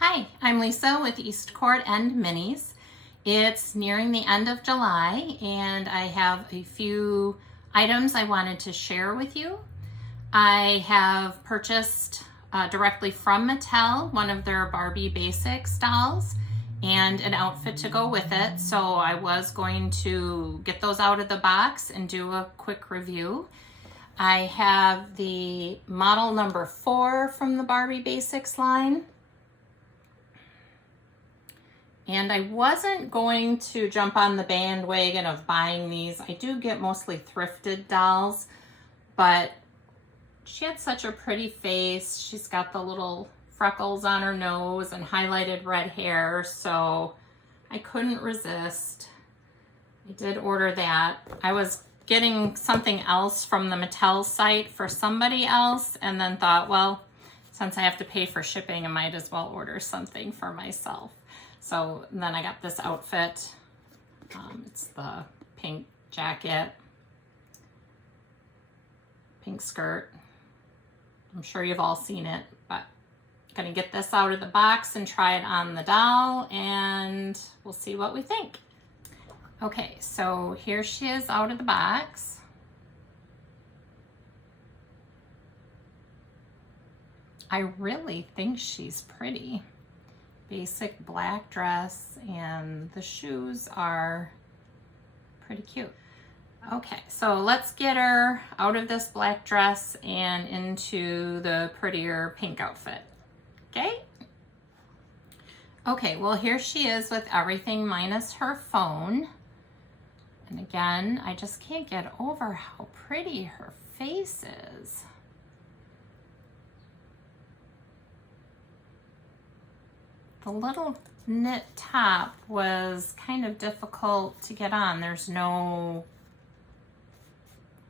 Hi, I'm Lisa with East Court and Minis. It's nearing the end of July and I have a few items I wanted to share with you. I have purchased directly from Mattel one of their Barbie Basics dolls and an outfit to go with it. So I was going to get those out of the box and do a quick review. I have the model number 4 from the Barbie Basics line. And I wasn't going to jump on the bandwagon of buying these. I do get mostly thrifted dolls, but she had such a pretty face. She's got the little freckles on her nose and highlighted red hair, so I couldn't resist. I did order that. I was getting something else from the Mattel site for somebody else and then thought, well, since I have to pay for shipping, I might as well order something for myself. So then I got this outfit. It's the pink jacket, pink skirt. I'm sure you've all seen it, but I'm gonna get this out of the box and try it on the doll and we'll see what we think. Okay, so here she is out of the box. I really think she's pretty. Basic black dress and the shoes are pretty cute. Okay, so let's get her out of this black dress and into the prettier pink outfit. Okay? Okay, well here she is with everything minus her phone. And again, I just can't get over how pretty her face is. The little knit top was kind of difficult to get on. There's no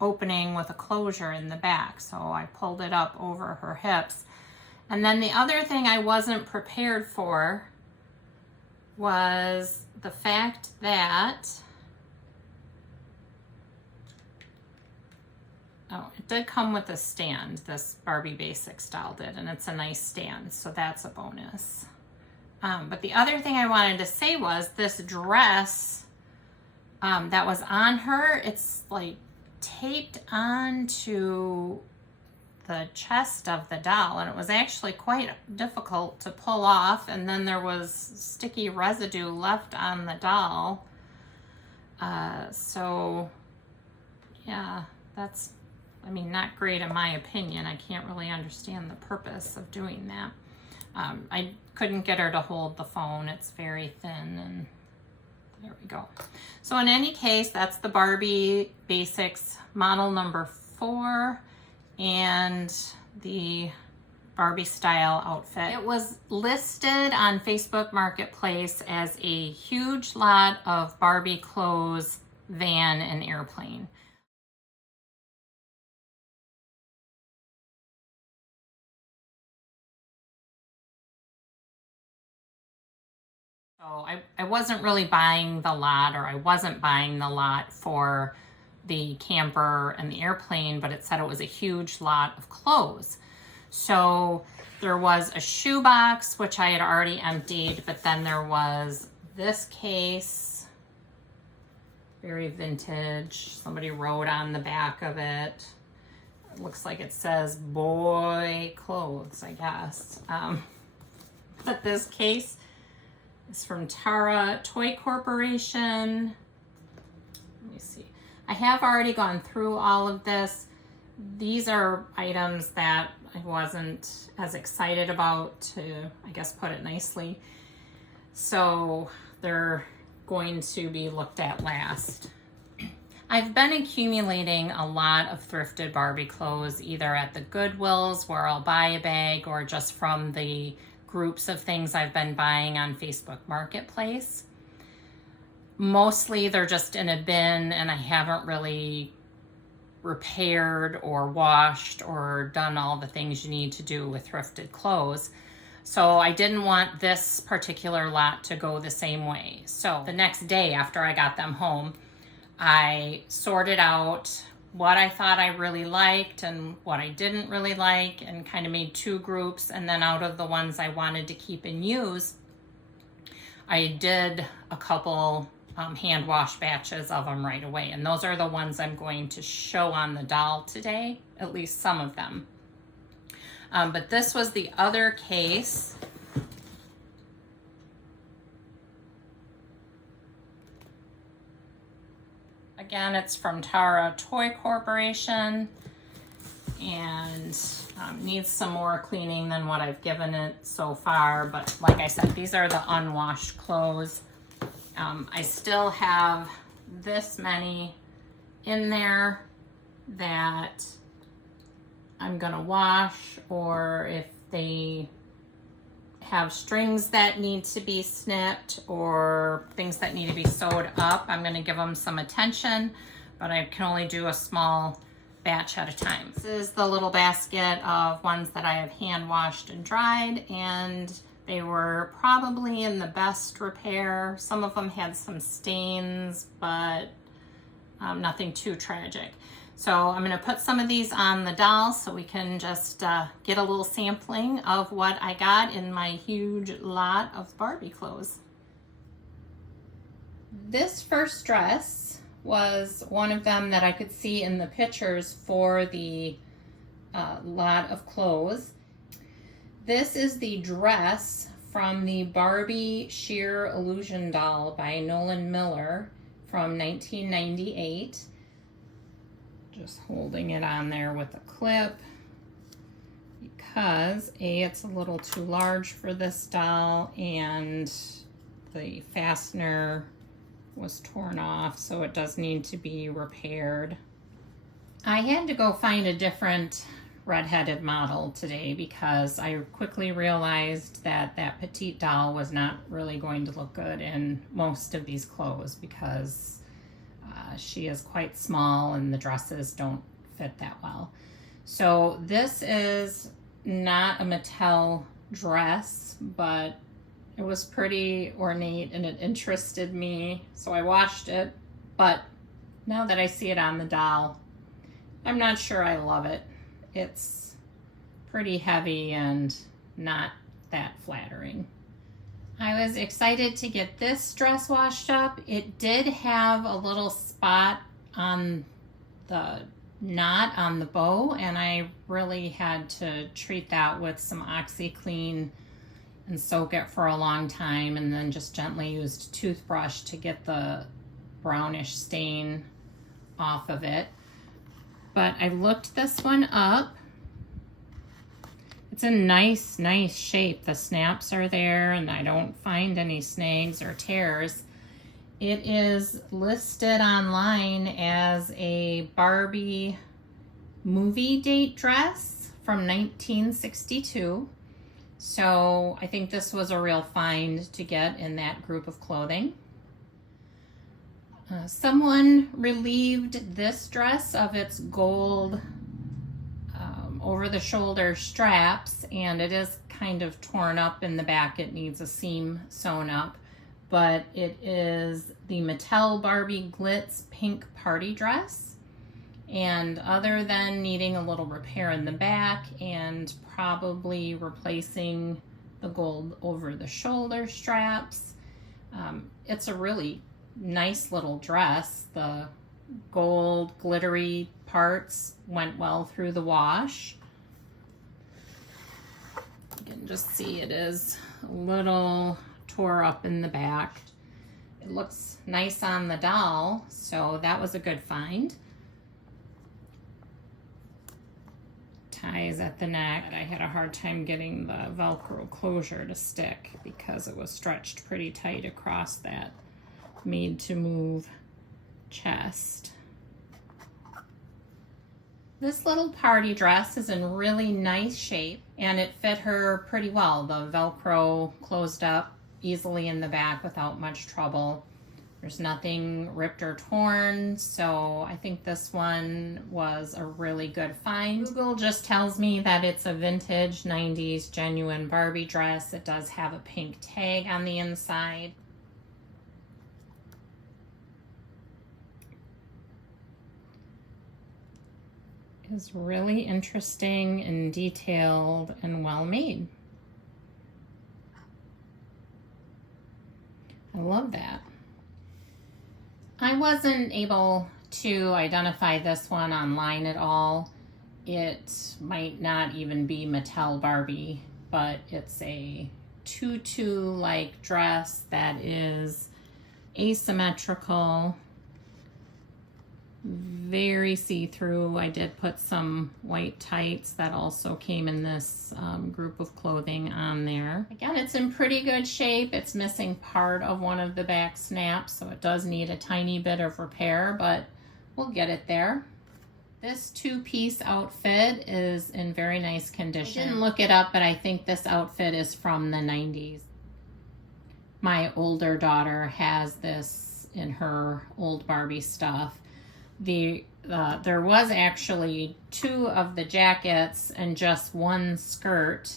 opening with a closure in the back, so I pulled it up over her hips. And then the other thing I wasn't prepared for was the fact that, oh, it did come with a stand, this Barbie Basics doll did, and it's a nice stand, so that's a bonus. But the other thing I wanted to say was this dress that was on her, it's like taped onto the chest of the doll, and it was actually quite difficult to pull off, and then there was sticky residue left on the doll. So yeah, that's, I mean, not great in my opinion. I can't really understand the purpose of doing that. I couldn't get her to hold the phone. It's very thin, and there we go. So in any case, that's the Barbie Basics model number 4 and the Barbie style outfit. It was listed on Facebook Marketplace as a huge lot of Barbie clothes, van, and airplane. So I wasn't really buying the lot, or I wasn't buying the lot for the camper and the airplane, but it said it was a huge lot of clothes. So there was a shoebox, which I had already emptied, but then there was this case, very vintage. Somebody wrote on the back of it. It looks like it says boy clothes, I guess. But this case, it's from Tara Toy Corporation. Let me see. I have already gone through all of this. These are items that I wasn't as excited about, to, I guess, put it nicely. So they're going to be looked at last. I've been accumulating a lot of thrifted Barbie clothes, either at the Goodwills where I'll buy a bag, or just from the groups of things I've been buying on Facebook Marketplace. Mostly they're just in a bin and I haven't really repaired or washed or done all the things you need to do with thrifted clothes. So I didn't want this particular lot to go the same way. So the next day after I got them home, I sorted out what I thought I really liked and what I didn't really like, and kind of made two groups. And then out of the ones I wanted to keep and use, I did a couple hand wash batches of them right away. And those are the ones I'm going to show on the doll today, at least some of them. But this was the other case. Again, it's from Tara Toy Corporation, and needs some more cleaning than what I've given it so far. But like I said, these are the unwashed clothes. I still have this many in there that I'm gonna wash, or if they have strings that need to be snipped or things that need to be sewed up, I'm gonna give them some attention, but I can only do a small batch at a time. This is the little basket of ones that I have hand washed and dried, and they were probably in the best repair. Some of them had some stains, but nothing too tragic. So I'm gonna put some of these on the doll so we can just get a little sampling of what I got in my huge lot of Barbie clothes. This first dress was one of them that I could see in the pictures for the lot of clothes. This is the dress from the Barbie Sheer Illusion doll by Nolan Miller from 1998. Just holding it on there with a clip because A, it's a little too large for this doll, and the fastener was torn off, so it does need to be repaired. I had to go find a different red-headed model today because I quickly realized that that petite doll was not really going to look good in most of these clothes because she is quite small and the dresses don't fit that well. So this is not a Mattel dress, but it was pretty ornate and it interested me, so I washed it. But now that I see it on the doll, I'm not sure I love it. It's pretty heavy and not that flattering. I was excited to get this dress washed up. It did have a little spot on the knot on the bow, and I really had to treat that with some OxyClean and soak it for a long time, and then just gently used a toothbrush to get the brownish stain off of it. But I looked this one up. It's a nice shape. The snaps are there and I don't find any snags or tears. It is listed online as a Barbie movie date dress from 1962. So I think this was a real find to get in that group of clothing. Someone relieved this dress of its gold over-the-shoulder straps, and it is kind of torn up in the back. It needs a seam sewn up, but it is the Mattel Barbie Glitz pink party dress. And other than needing a little repair in the back and probably replacing the gold over-the-shoulder straps, it's a really nice little dress. The gold glittery parts went well through the wash. You can just see it is a little tore up in the back. It looks nice on the doll, so that was a good find. Ties at the neck. I had a hard time getting the Velcro closure to stick because it was stretched pretty tight across that made to move chest. This little party dress is in really nice shape and it fit her pretty well. The Velcro closed up easily in the back without much trouble. There's nothing ripped or torn, so I think this one was a really good find. Google just tells me that it's a vintage 90s genuine Barbie dress. It does have a pink tag on the inside. is really interesting and detailed and well made. I love that. I wasn't able to identify this one online at all. It might not even be Mattel Barbie, but it's a tutu-like dress that is asymmetrical, very see-through. I did put some white tights that also came in this group of clothing on there. Again, it's in pretty good shape. It's missing part of one of the back snaps, so it does need a tiny bit of repair, but we'll get it there. This two-piece outfit is in very nice condition. I didn't look it up, but I think this outfit is from the 90s. My older daughter has this in her old Barbie stuff. There was actually 2 of the jackets and just 1 skirt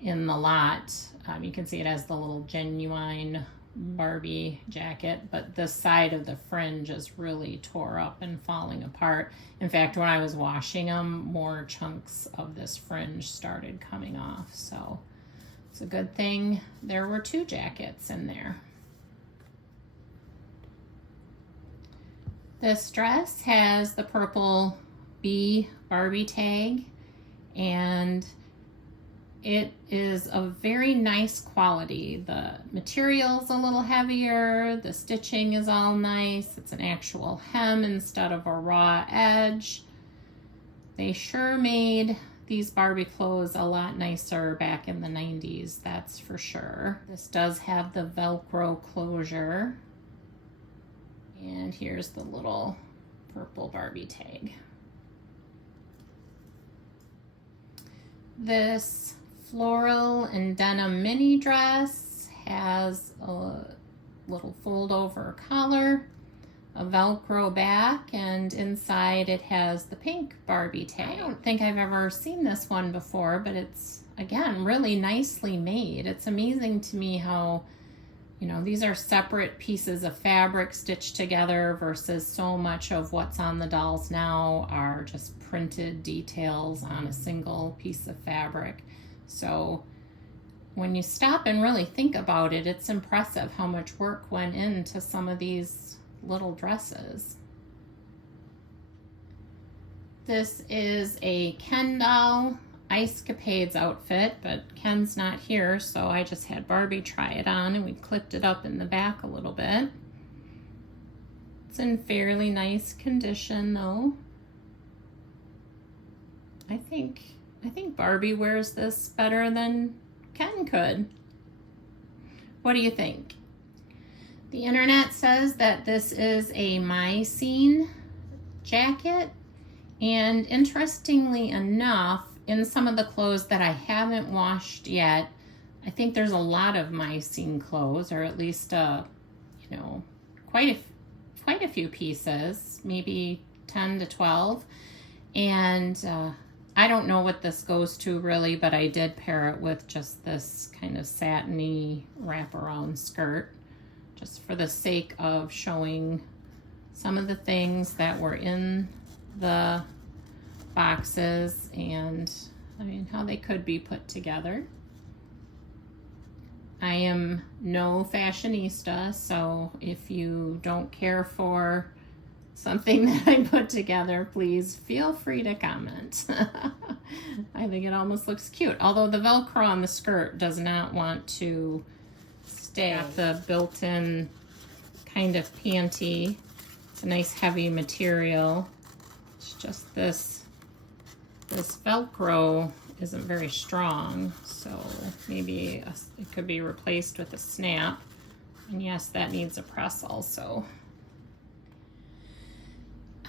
in the lot. You can see it has the little genuine Barbie jacket, but this side of the fringe is really tore up and falling apart. In fact, when I was washing them, more chunks of this fringe started coming off. So it's a good thing there were 2 jackets in there. This dress has the purple B Barbie tag, and it is of very nice quality. The material's a little heavier, the stitching is all nice. It's an actual hem instead of a raw edge. They sure made these Barbie clothes a lot nicer back in the 90s, that's for sure. This does have the Velcro closure. And here's the little purple Barbie tag. This floral and denim mini dress has a little fold over collar, a Velcro back, and inside it has the pink Barbie tag. I don't think I've ever seen this one before, but it's, again, really nicely made. It's amazing to me how, you know, these are separate pieces of fabric stitched together versus so much of what's on the dolls now are just printed details on a single piece of fabric. So when you stop and really think about it, it's impressive how much work went into some of these little dresses. This is a Ken doll Ice-Capades outfit, but Ken's not here, so I just had Barbie try it on, and we clipped it up in the back a little bit. It's in fairly nice condition, though. I think Barbie wears this better than Ken could. What do you think? The internet says that this is a My Scene jacket, and interestingly enough, in some of the clothes that I haven't washed yet, I think there's a lot of My Scene clothes, or at least you know, quite a few pieces, maybe 10 to 12. And I don't know what this goes to really, but I did pair it with just this kind of satiny wraparound skirt, just for the sake of showing some of the things that were in the boxes and, I mean, how they could be put together. I am no fashionista, so if you don't care for something that I put together, please feel free to comment. I think it almost looks cute, although the Velcro on the skirt does not want to stay. Got the built-in kind of panty. It's a nice heavy material. It's just this Velcro isn't very strong, so maybe it could be replaced with a snap. And yes, that needs a press also.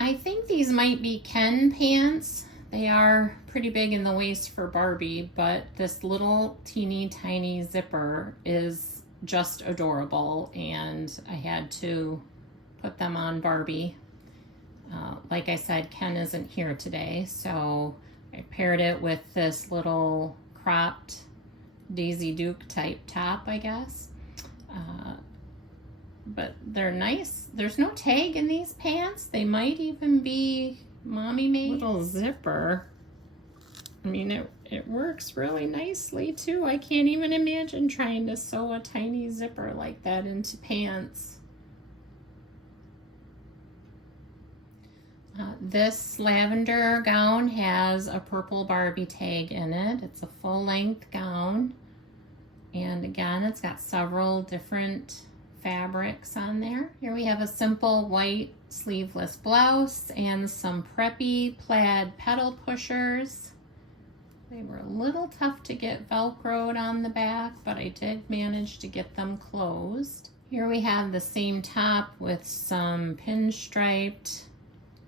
I think these might be Ken pants. They are pretty big in the waist for Barbie, but this little teeny tiny zipper is just adorable, and I had to put them on Barbie. Like I said, Ken isn't here today, so I paired it with this little cropped Daisy Duke type top, I guess. But they're nice. There's no tag in these pants. They might even be mommy made little zipper. I mean, it works really nicely too. I can't even imagine trying to sew a tiny zipper like that into pants. This lavender gown has a purple Barbie tag in it. It's a full-length gown. And again, it's got several different fabrics on there. Here we have a simple white sleeveless blouse and some preppy plaid pedal pushers. They were a little tough to get Velcroed on the back, but I did manage to get them closed. Here we have the same top with some pinstriped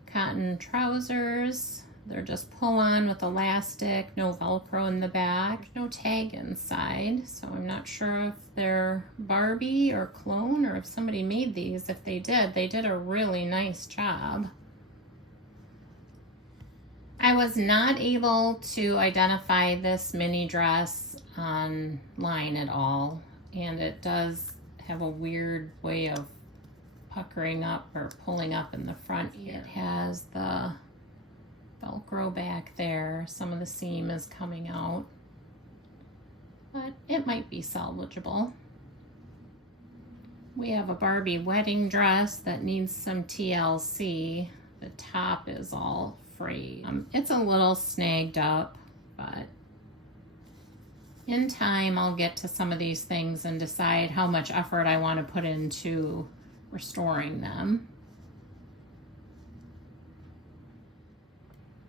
cotton trousers. They're just pull on with elastic, no Velcro in the back, no tag inside. So I'm not sure if they're Barbie or clone or if somebody made these. If they did a really nice job. I was not able to identify this mini dress online at all, and it does have a weird way of puckering up or pulling up in the front here. It has the Velcro back there. Some of the seam is coming out, but it might be salvageable. We have a Barbie wedding dress that needs some TLC. The top is all frayed. It's a little snagged up, but in time I'll get to some of these things and decide how much effort I want to put into restoring them.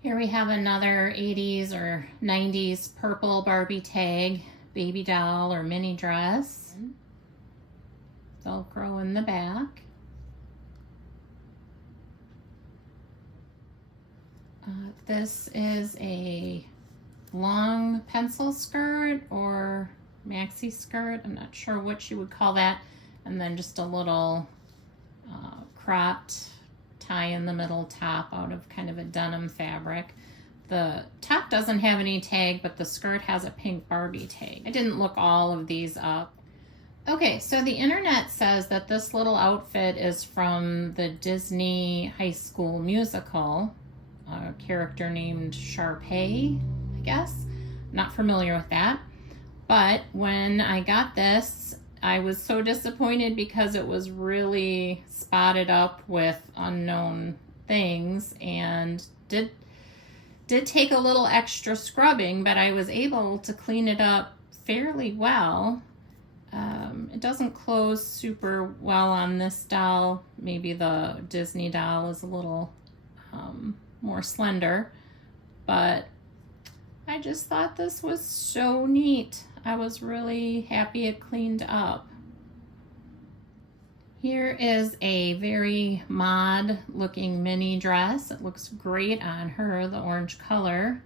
Here we have another 80s or 90s purple Barbie tag, baby doll or mini dress. Velcro in the back. This is a long pencil skirt or maxi skirt. I'm not sure what you would call that. And then just a little cropped tie in the middle top out of kind of a denim fabric. The top doesn't have any tag, but the skirt has a pink Barbie tag. I didn't look all of these up. Okay, so the internet says that this little outfit is from the Disney High School Musical, a character named Sharpay, I guess. Not familiar with that. But when I got this, I was so disappointed because it was really spotted up with unknown things and did take a little extra scrubbing, but I was able to clean it up fairly well. It doesn't close super well on this doll. Maybe the Disney doll is a little more slender, but I just thought this was so neat. I was really happy it cleaned up. Here is a very mod looking mini dress. It looks great on her, the orange color.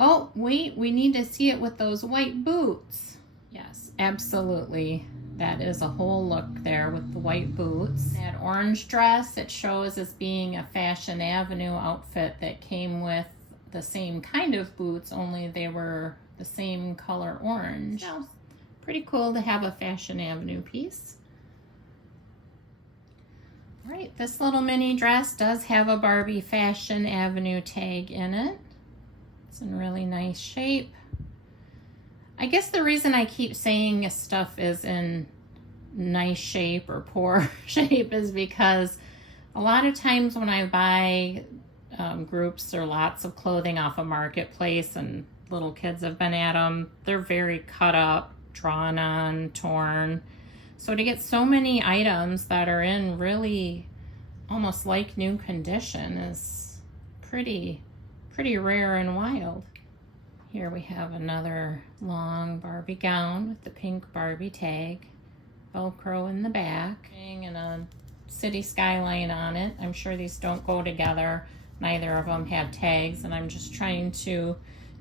Oh, wait, we need to see it with those white boots. Yes, absolutely. That is a whole look there with the white boots. That orange dress, it shows as being a Fashion Avenue outfit that came with the same kind of boots, only they were the same color orange. So, pretty cool to have a Fashion Avenue piece. All right, this little mini dress does have a Barbie Fashion Avenue tag in it. It's in really nice shape. I guess the reason I keep saying stuff is in nice shape or poor shape is because a lot of times when I buy groups or lots of clothing off a marketplace and little kids have been at them, they're very cut up, drawn on, torn. So to get so many items that are in really almost like new condition is pretty rare and wild. Here we have another long Barbie gown with the pink Barbie tag, Velcro in the back, and a city skyline on it. I'm sure these don't go together. Neither of them have tags, and I'm just trying to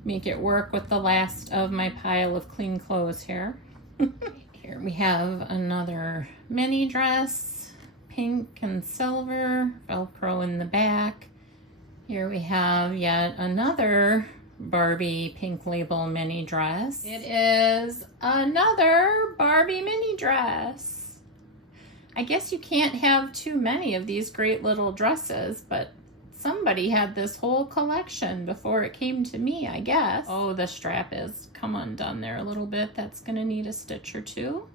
make it work with the last of my pile of clean clothes here. Here we have another mini dress, pink and silver, Velcro in the back. Here we have yet another Barbie pink label mini dress. It is another Barbie mini dress. I guess you can't have too many of these great little dresses, but Somebody had this whole collection before it came to me, I guess. Oh, the strap is come undone there a little bit. That's gonna need a stitch or two.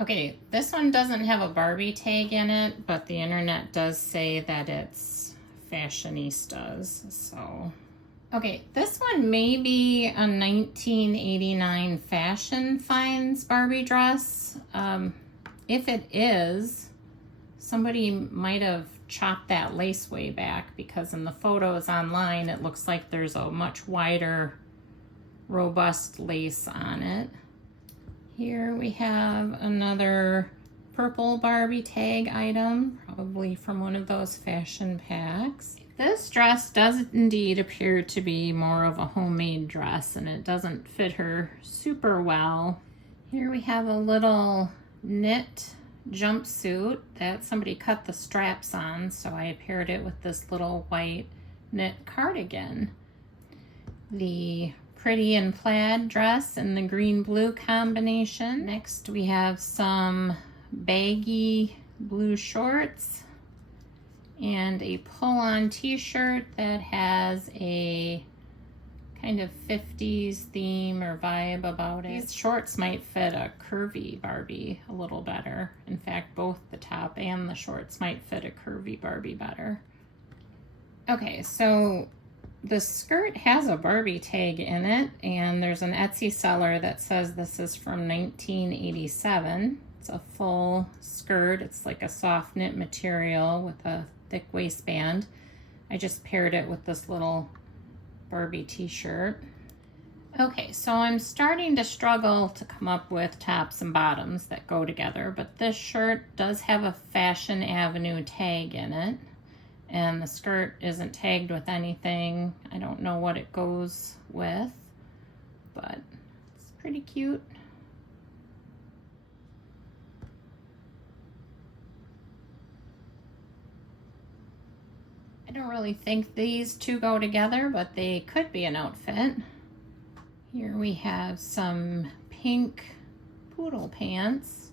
Okay, this one doesn't have a Barbie tag in it, but the internet does say that it's Fashionistas, so. Okay, this one may be a 1989 Fashion Finds Barbie dress. If it is, somebody might have chopped that lace way back, because in the photos online it looks like there's a much wider, robust lace on it. Here we have another purple Barbie tag item, probably from one of those fashion packs. This dress does indeed appear to be more of a homemade dress, and it doesn't fit her super well. Here we have a little knit jumpsuit that somebody cut the straps on, so I paired it with this little white knit cardigan. The pretty and plaid dress in the green-blue combination. Next we have some baggy blue shorts and a pull-on t-shirt that has a kind of 50s theme or vibe about it. These shorts might fit a curvy Barbie a little better. In fact, both the top and the shorts might fit a curvy Barbie better. Okay, so the skirt has a Barbie tag in it, and there's an Etsy seller that says this is from 1987. It's a full skirt. It's like a soft knit material with a thick waistband. I just paired it with this little Barbie t-shirt. Okay, so I'm starting to struggle to come up with tops and bottoms that go together, but this shirt does have a Fashion Avenue tag in it, and the skirt isn't tagged with anything. I don't know what it goes with, but it's pretty cute. I don't really think these two go together, but they could be an outfit. Here we have some pink poodle pants.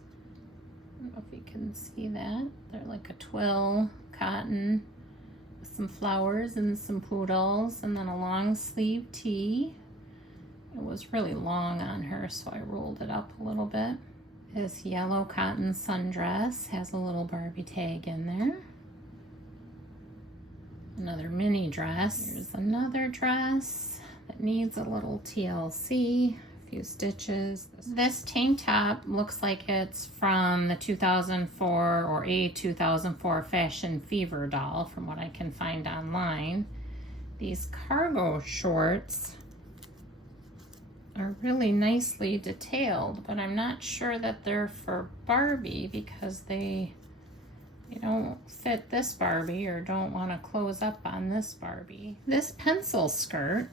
I don't know if you can see that. They're like a twill cotton with some flowers and some poodles, and then a long sleeve tee. It was really long on her, so I rolled it up a little bit. This yellow cotton sundress has a little Barbie tag in there. Another mini dress. Here's another dress that needs a little TLC, a few stitches. This tank top looks like it's from the 2004 or a 2004 Fashion Fever doll, from what I can find online. These cargo shorts are really nicely detailed, but I'm not sure that they're for Barbie because they don't fit this Barbie or don't want to close up on this Barbie. This pencil skirt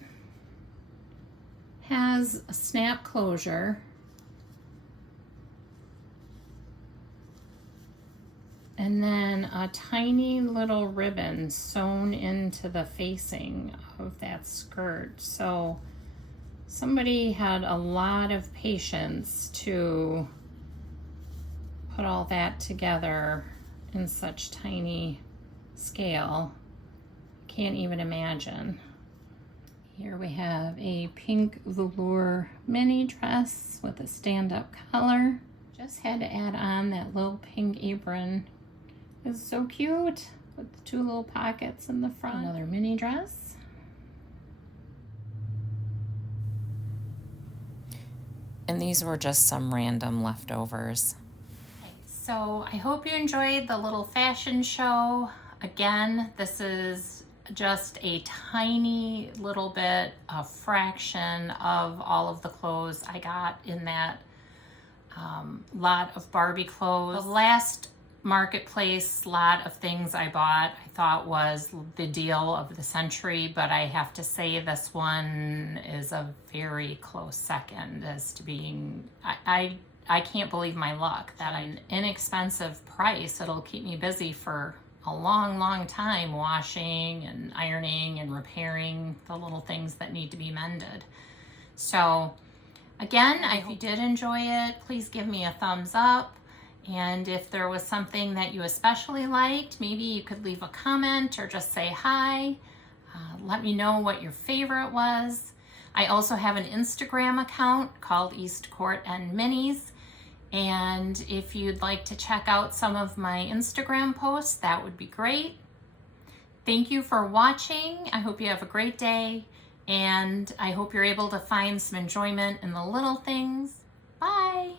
has a snap closure and then a tiny little ribbon sewn into the facing of that skirt. So somebody had a lot of patience to put all that together in such tiny scale. Can't even imagine. Here we have a pink velour mini dress with a stand-up collar. Just had to add on that little pink apron. It's so cute with the two little pockets in the front. Another mini dress. And these were just some random leftovers. So I hope you enjoyed the little fashion show. Again, this is just a tiny little bit, a fraction of all of the clothes I got in that lot of Barbie clothes. The last marketplace lot of things I bought I thought was the deal of the century, but I have to say this one is a very close second as to being, I can't believe my luck that an inexpensive price, it'll keep me busy for a long, long time, washing and ironing and repairing the little things that need to be mended. So again, if you did enjoy it, please give me a thumbs up. And if there was something that you especially liked, maybe you could leave a comment or just say hi. Let me know what your favorite was. I also have an Instagram account called East Court and Minis. And if you'd like to check out some of my Instagram posts, that would be great. Thank you for watching. I hope you have a great day, and I hope you're able to find some enjoyment in the little things. Bye.